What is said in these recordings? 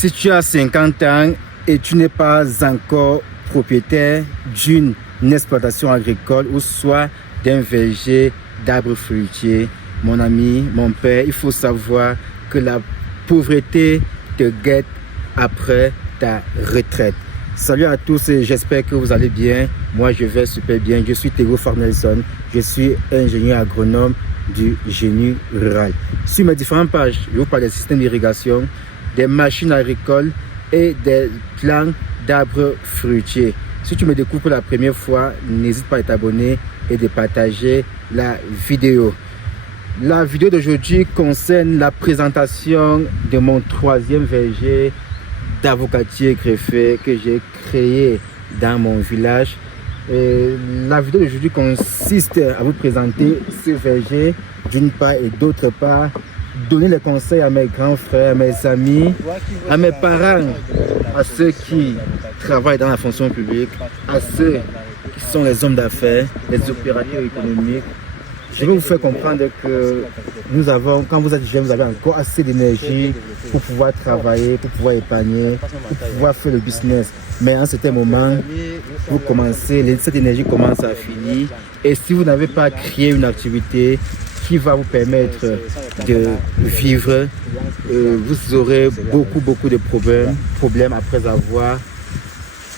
Si tu as 50 ans et tu n'es pas encore propriétaire d'une exploitation agricole ou soit d'un verger d'arbres fruitiers, mon ami, mon père, il faut savoir que la pauvreté te guette après ta retraite. Salut à tous et j'espère que vous allez bien. Moi, je vais super bien. Je suis Tego Farnelson. Je suis ingénieur agronome du génie rural. Sur mes différentes pages, je vous parle des systèmes d'irrigation, des machines agricoles et des plants d'arbres fruitiers. Si tu me découvres pour la première fois, n'hésite pas à t'abonner et de partager la vidéo. La vidéo d'aujourd'hui concerne la présentation de mon troisième verger d'avocatier greffé que j'ai créé dans mon village. La vidéo d'aujourd'hui consiste à vous présenter ce verger d'une part et d'autre part donner les conseils à mes grands frères, à mes amis, à mes parents, à ceux qui travaillent dans la fonction publique, à ceux qui sont les hommes d'affaires, les opérateurs économiques. Je vais vous faire comprendre que nous avons, quand vous êtes jeune, vous avez encore assez d'énergie pour pouvoir travailler, pour pouvoir épargner, pour pouvoir faire le business. Mais à un certain moment, vous commencez, cette énergie commence à finir. Et si vous n'avez pas créé une activité qui va vous permettre de vivre, vous aurez beaucoup de problèmes après avoir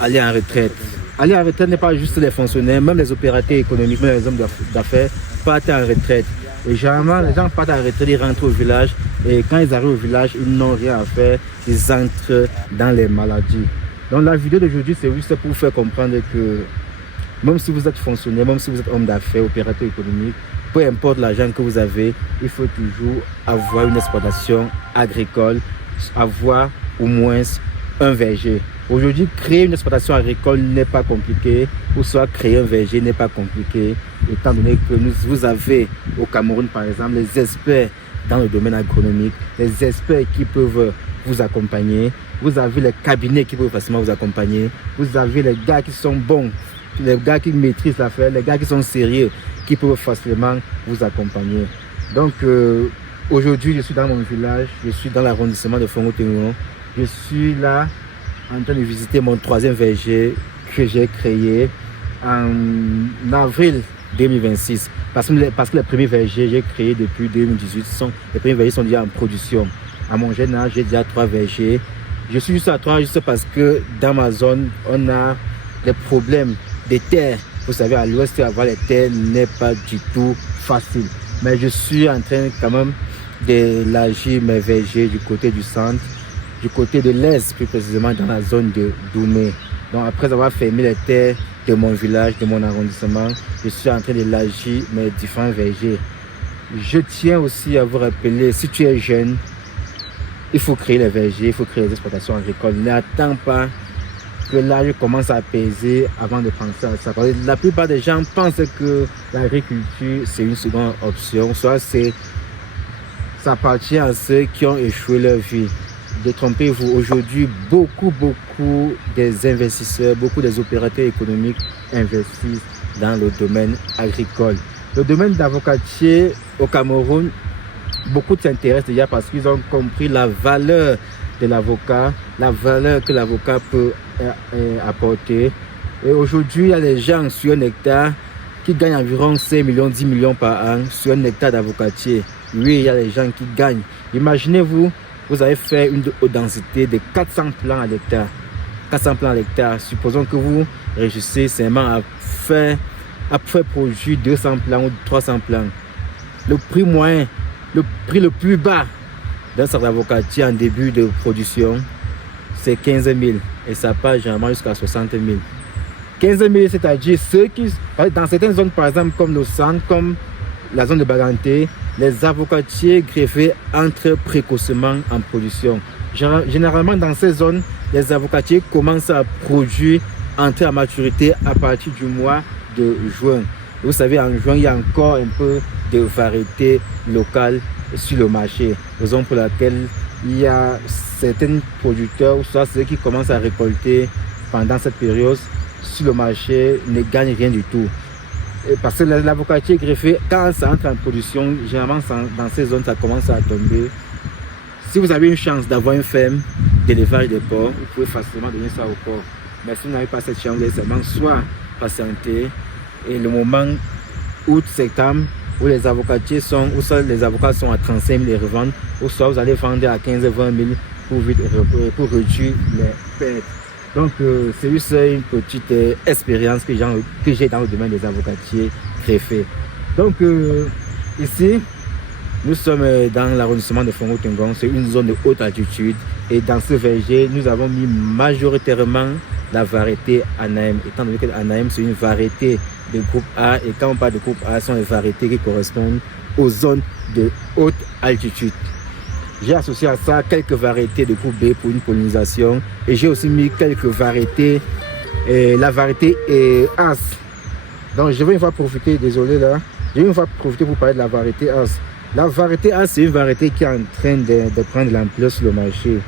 allé en retraite. Aller en retraite n'est pas juste les fonctionnaires, même les opérateurs économiques, même les hommes d'affaires partent en retraite. Et généralement, les gens partent en retraite, ils rentrent au village et quand ils arrivent au village, ils n'ont rien à faire, ils entrent dans les maladies. Donc la vidéo d'aujourd'hui, c'est juste pour vous faire comprendre que même si vous êtes fonctionnaire, même si vous êtes homme d'affaires, opérateur économique, peu importe l'argent que vous avez, il faut toujours avoir une exploitation agricole, avoir au moins un verger. Aujourd'hui, créer une exploitation agricole n'est pas compliqué, ou soit créer un verger n'est pas compliqué, étant donné que vous avez au Cameroun, par exemple, les experts dans le domaine agronomique, les experts qui peuvent vous accompagner, vous avez les cabinets qui peuvent facilement vous accompagner, vous avez les gars qui sont bons, les gars qui maîtrisent l'affaire, les gars qui sont sérieux, qui peuvent facilement vous accompagner. Donc, aujourd'hui, je suis dans mon village, je suis dans l'arrondissement de Fongo-Ténouan, je suis là en train de visiter mon troisième verger que j'ai créé en avril 2026. Parce que les premiers vergers que j'ai créés depuis 2018, les premiers vergers sont déjà en production. À mon jeune âge, j'ai déjà 3 vergers. Je suis juste à 3 juste parce que dans ma zone, on a des problèmes de terre. Vous savez, à l'ouest, avoir les terres n'est pas du tout facile. Mais je suis en train quand même d'élargir mes vergers du côté du centre, du côté de l'est, plus précisément dans la zone de Doumé. Donc après avoir fermé les terres de mon village, de mon arrondissement, je suis en train d'élargir mes différents vergers. Je tiens aussi à vous rappeler, si tu es jeune, il faut créer les vergers, il faut créer les exploitations agricoles. N'attends pas que l'âge commence à peser avant de penser à ça. Parce que la plupart des gens pensent que l'agriculture, c'est une seconde option, soit ça appartient à ceux qui ont échoué leur vie. Détrompez-vous, aujourd'hui, beaucoup des investisseurs, beaucoup des opérateurs économiques investissent dans le domaine agricole. Le domaine d'avocatier au Cameroun, beaucoup s'intéressent déjà parce qu'ils ont compris la valeur de l'avocat, la valeur que l'avocat peut apporter. Et aujourd'hui, il y a des gens sur un hectare qui gagnent environ 5 millions, 10 millions par an sur un hectare d'avocatier. Oui, il y a des gens qui gagnent. Imaginez-vous, vous avez fait une haute densité de 400 plants à l'hectare. 400 plants à l'hectare. Supposons que vous réussissez seulement à faire produire 200 plants ou 300 plants. Le prix moyen, le prix le plus bas d'un sac d'avocatier en début de production, c'est 15 000. Et ça part généralement jusqu'à 60 000. 15 000, c'est-à-dire ceux qui, dans certaines zones, par exemple, comme le centre, comme la zone de Baganté, les avocatiers greffés entrent précocement en production. Généralement, dans ces zones, les avocatiers commencent à produire, entrer à maturité à partir du mois de juin. Vous savez, en juin, il y a encore un peu de variété locale sur le marché. Raison pour laquelle il y a certains producteurs, soit ceux qui commencent à récolter pendant cette période, sur le marché, ne gagnent rien du tout. Parce que l'avocatier greffé, quand ça entre en production, généralement dans ces zones, ça commence à tomber. Si vous avez une chance d'avoir une ferme, d'élevage de porc, vous pouvez facilement donner ça au porc. Mais si vous n'avez pas cette chance, vous allez seulement soit patienter et le moment août-septembre où les avocatiers sont, où soit les avocats sont à 35 000 et revendent, ou soit vous allez vendre à 15 000 20 000 pour réduire les pertes. Donc c'est juste une petite expérience que j'ai dans le domaine des avocatiers greffés. Donc ici, nous sommes dans l'arrondissement de Fongo-Tingon, c'est une zone de haute altitude et dans ce verger, nous avons mis majoritairement la variété Anaheim, étant donné que l'Anaheim c'est une variété de groupe A et quand on parle de groupe A, ce sont les variétés qui correspondent aux zones de haute altitude. J'ai associé à ça quelques variétés de groupe B pour une pollinisation et j'ai aussi mis quelques variétés, la variété As. Donc je vais une fois profiter, désolé là, je vais une fois profiter pour parler de la variété As. La variété As, c'est une variété qui est en train de prendre l'ampleur sur le marché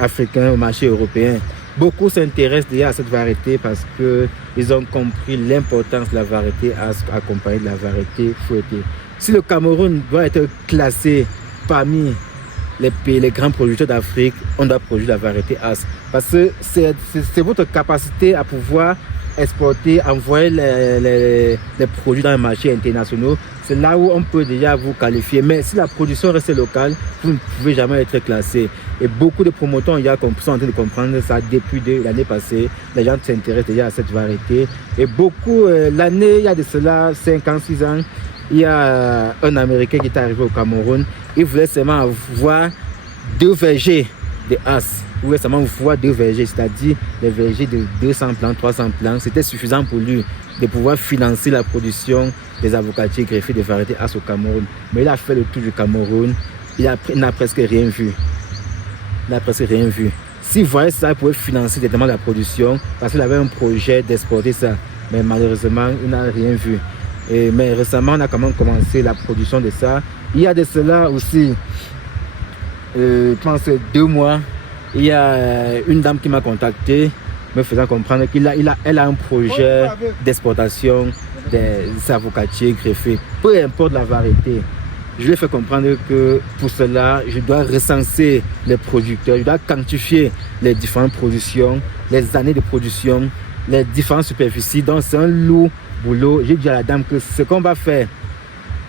africain, au marché européen. Beaucoup s'intéressent déjà à cette variété parce qu'ils ont compris l'importance de la variété As accompagnée de la variété fouettée. Si le Cameroun doit être classé parmi les grands producteurs d'Afrique, on doit produire la variété As. Parce que c'est votre capacité à pouvoir exporter, envoyer les produits dans les marchés internationaux. C'est là où on peut déjà vous qualifier. Mais si la production reste locale, vous ne pouvez jamais être classé. Et beaucoup de promoteurs sont en train de comprendre ça depuis l'année passée. Les gens s'intéressent déjà à cette variété. Et beaucoup, l'année, il y a de cela 5 ans, 6 ans, il y a un Américain qui est arrivé au Cameroun. Il voulait seulement avoir 2 vergers de As. Il voulait seulement voir 2 vergers, c'est-à-dire des vergers de 200 plants, 300 plants. C'était suffisant pour lui de pouvoir financer la production des avocatiers greffés de variétés As au Cameroun. Mais il a fait le tour du Cameroun. Il n'a presque rien vu. S'il voyait ça, il pouvait financer directement la production parce qu'il avait un projet d'exporter ça. Mais malheureusement, il n'a rien vu. Mais récemment, on a quand même commencé la production de ça. Il y a de cela aussi, je pense 2 mois, il y a une dame qui m'a contacté, me faisant comprendre qu'elle a un projet d'exportation des avocatiers greffés, peu importe la variété. Je lui ai fait comprendre que pour cela, je dois recenser les producteurs, je dois quantifier les différentes productions, les années de production, les différentes superficies. Donc c'est un lourd boulot. J'ai dit à la dame que ce qu'on va faire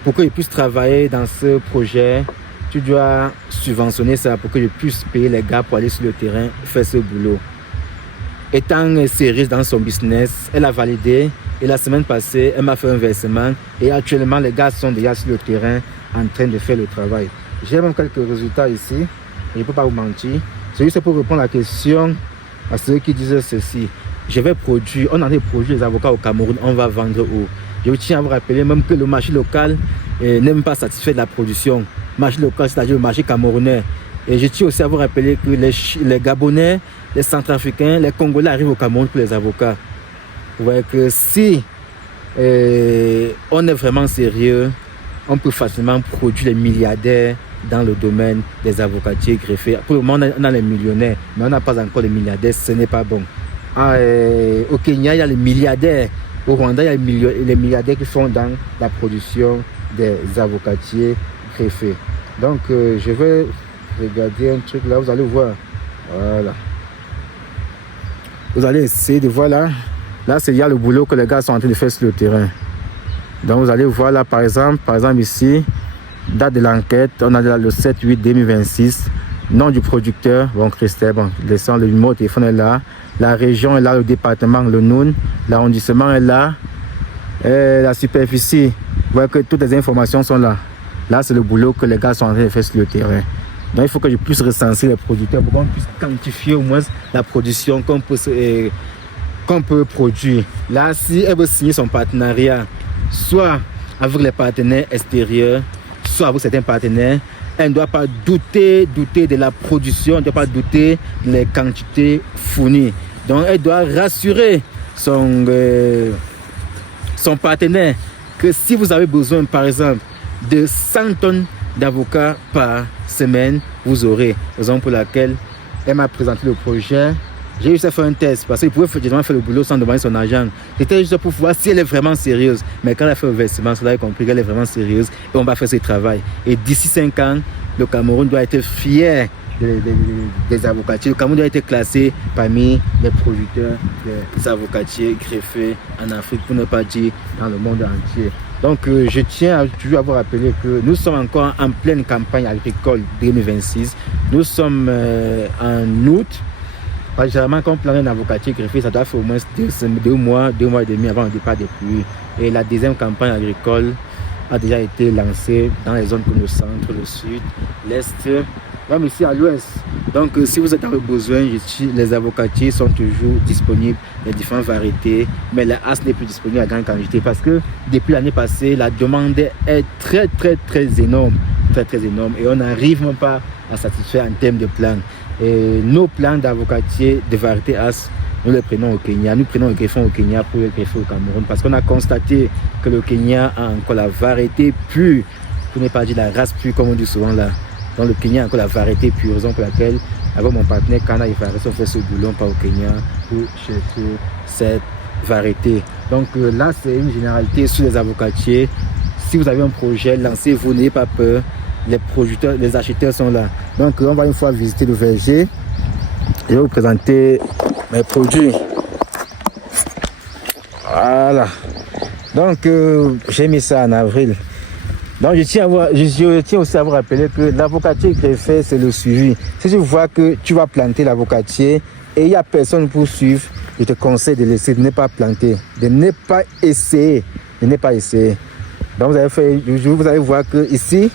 pour que je puisse travailler dans ce projet, tu dois subventionner ça pour que je puisse payer les gars pour aller sur le terrain faire ce boulot. Étant sérieuse dans son business, elle a validé et la semaine passée, elle m'a fait un versement et actuellement les gars sont déjà sur le terrain en train de faire le travail. J'ai même quelques résultats ici, je ne peux pas vous mentir. C'est juste pour répondre à la question à ceux qui disaient ceci. Je vais produire, on en a produit les avocats au Cameroun, on va vendre où? Je tiens à vous rappeler même que le marché local n'est même pas satisfait de la production. Le marché local, c'est-à-dire le marché camerounais. Et je tiens aussi à vous rappeler que les Gabonais, les Centrafricains, les Congolais arrivent au Cameroun pour les avocats. Vous voyez que si on est vraiment sérieux, on peut facilement produire les milliardaires dans le domaine des avocatiers greffés. Pour le moment, on a les millionnaires, mais on n'a pas encore les milliardaires, ce n'est pas bon. Au Kenya, il y a les milliardaires. Au Rwanda, il y a les milliardaires qui sont dans la production des avocatiers greffés. Donc, je vais regarder un truc là, vous allez voir. Voilà. Vous allez essayer de voir là. Là, il y a le boulot que les gars sont en train de faire sur le terrain. Donc, vous allez voir là, par exemple ici, date de l'enquête, on a là le 7-8-2026. Nom du producteur, bon, Christelle, bon, le numéro de téléphone est là. La région est là, le département, le Noun. L'arrondissement est là. Et la superficie, vous voyez que toutes les informations sont là. Là, c'est le boulot que les gars sont en train de faire sur le terrain. Donc, il faut que je puisse recenser les producteurs pour qu'on puisse quantifier au moins la production qu'on peut produire. Là, si elle veut signer son partenariat, soit avec les partenaires extérieurs, soit avec certains partenaires, elle ne doit pas douter de la production, elle ne doit pas douter des quantités fournies. Donc, elle doit rassurer son partenaire que si vous avez besoin, par exemple, de 100 tonnes d'avocats par semaine, vous aurez. Raison pour laquelle elle m'a présenté le projet. J'ai juste fait un test parce qu'il pouvait généralement faire le boulot sans demander son argent. C'était juste pour voir si elle est vraiment sérieuse. Mais quand elle a fait le versement, elle a compris qu'elle est vraiment sérieuse et on va faire ce travail. Et d'ici 5 ans, le Cameroun doit être fier des avocatiers. Le Cameroun doit être classé parmi les producteurs des avocatiers greffés en Afrique, pour ne pas dire dans le monde entier. Donc je tiens toujours à vous rappeler que nous sommes encore en pleine campagne agricole 2026. Nous sommes en août. Généralement, quand on plante un avocatier greffé, ça doit faire au moins 2 mois et demi avant le départ des pluies. Et la deuxième campagne agricole a déjà été lancée dans les zones comme le centre, le sud, l'est, même ici à l'ouest. Donc si vous êtes dans le besoin, les avocatiers sont toujours disponibles, les différentes variétés, mais la As n'est plus disponible à grande quantité parce que depuis l'année passée, la demande est très énorme, très énorme, et on n'arrive même pas à satisfaire en termes de plants. Et nos plants d'avocatiers de variété As, nous les prenons au Kenya, nous prenons le greffon au Kenya pour le greffer au Cameroun, parce qu'on a constaté que le Kenya a encore la variété pure, pour ne pas dire la race pure comme on dit souvent là. Donc le Kenya a encore la variété pure, raison pour laquelle avec mon partenaire Kana Ifaris, on fait ce boulot pas au Kenya pour chercher cette variété. Donc là c'est une généralité sur les avocatiers. Si vous avez un projet, lancez-vous, n'ayez pas peur. Les producteurs, les acheteurs sont là. Donc on va une fois visiter le verger. Je vais vous présenter mes produits. Voilà. Donc j'ai mis ça en avril. Donc je tiens aussi à vous rappeler que l'avocatier greffé, c'est le suivi. Si tu vois que tu vas planter l'avocatier et il n'y a personne pour suivre, je te conseille de laisser, de ne pas planter, de ne pas essayer, Donc vous allez voir que ici,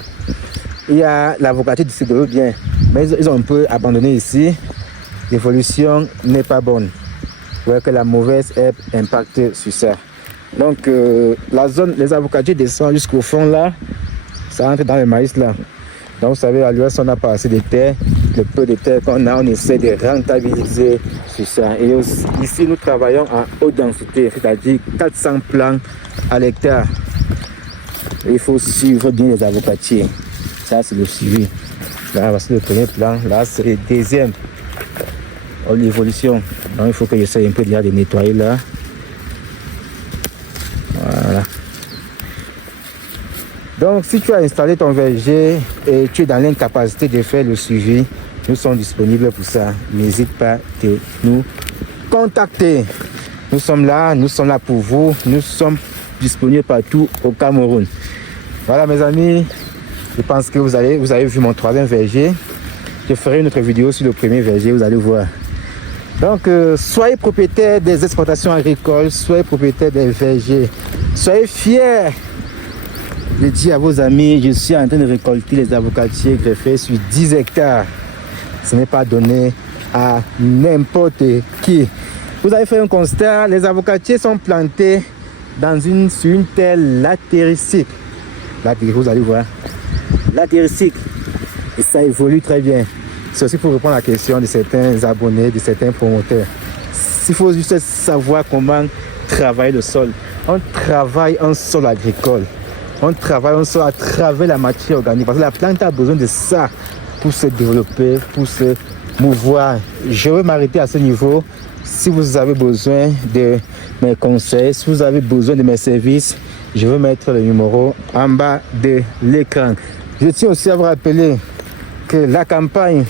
il y a l'avocatier qui se développe bien, mais ils ont un peu abandonné ici. L'évolution n'est pas bonne. Vous voyez que la mauvaise herbe impacte sur ça. Donc la zone, les avocatiers descendent jusqu'au fond là, ça rentre dans le maïs là. Donc vous savez, à l'ouest on n'a pas assez de terre, le peu de terre qu'on a, on essaie de rentabiliser sur ça. Et aussi, ici nous travaillons en haute densité, c'est-à-dire 400 plants à l'hectare. Il faut suivre bien les avocatiers. Ça c'est le suivi. Là voici le premier plan, là c'est le deuxième. L'évolution. Donc il faut que j'essaie un peu déjà de nettoyer là. Voilà. Donc si tu as installé ton verger et tu es dans l'incapacité de faire le suivi, nous sommes disponibles pour ça. N'hésite pas à nous contacter. Nous sommes là pour vous. Nous sommes disponibles partout au Cameroun. Voilà mes amis, je pense que vous avez vu mon troisième verger. Je ferai une autre vidéo sur le premier verger, vous allez voir. Donc soyez propriétaire des exploitations agricoles, soyez propriétaire des vergers, soyez fiers. Je dis à vos amis, je suis en train de récolter les avocatiers greffés sur 10 hectares. Ce n'est pas donné à n'importe qui. Vous avez fait un constat, les avocatiers sont plantés sur une terre latéritique. Là, vous allez voir, latéritique. Et ça évolue très bien. C'est aussi pour répondre à la question de certains abonnés, de certains promoteurs. Il faut juste savoir comment travailler le sol. On travaille un sol agricole. On travaille un sol à travers la matière organique. Parce que la plante a besoin de ça pour se développer, pour se mouvoir. Je vais m'arrêter à ce niveau. Si vous avez besoin de mes conseils, si vous avez besoin de mes services, je vais mettre le numéro en bas de l'écran. Je tiens aussi à vous rappeler que la campagne,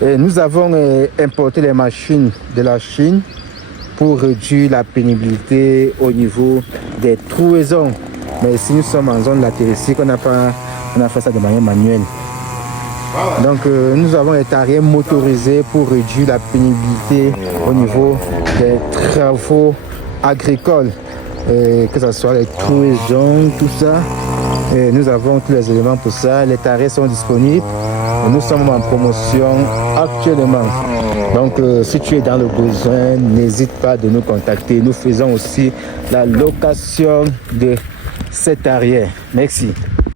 nous avons importé les machines de la Chine pour réduire la pénibilité au niveau des trouaisons. Mais si nous sommes en zone latéritique, on a fait ça de manière manuelle. Donc nous avons les tariens motorisés pour réduire la pénibilité au niveau des travaux agricoles. Que ce soit les trouaisons, tout ça. Et nous avons tous les éléments pour ça. Les tarés sont disponibles. Nous sommes en promotion actuellement. Donc si tu es dans le besoin, n'hésite pas de nous contacter. Nous faisons aussi la location de cet arrière. Merci.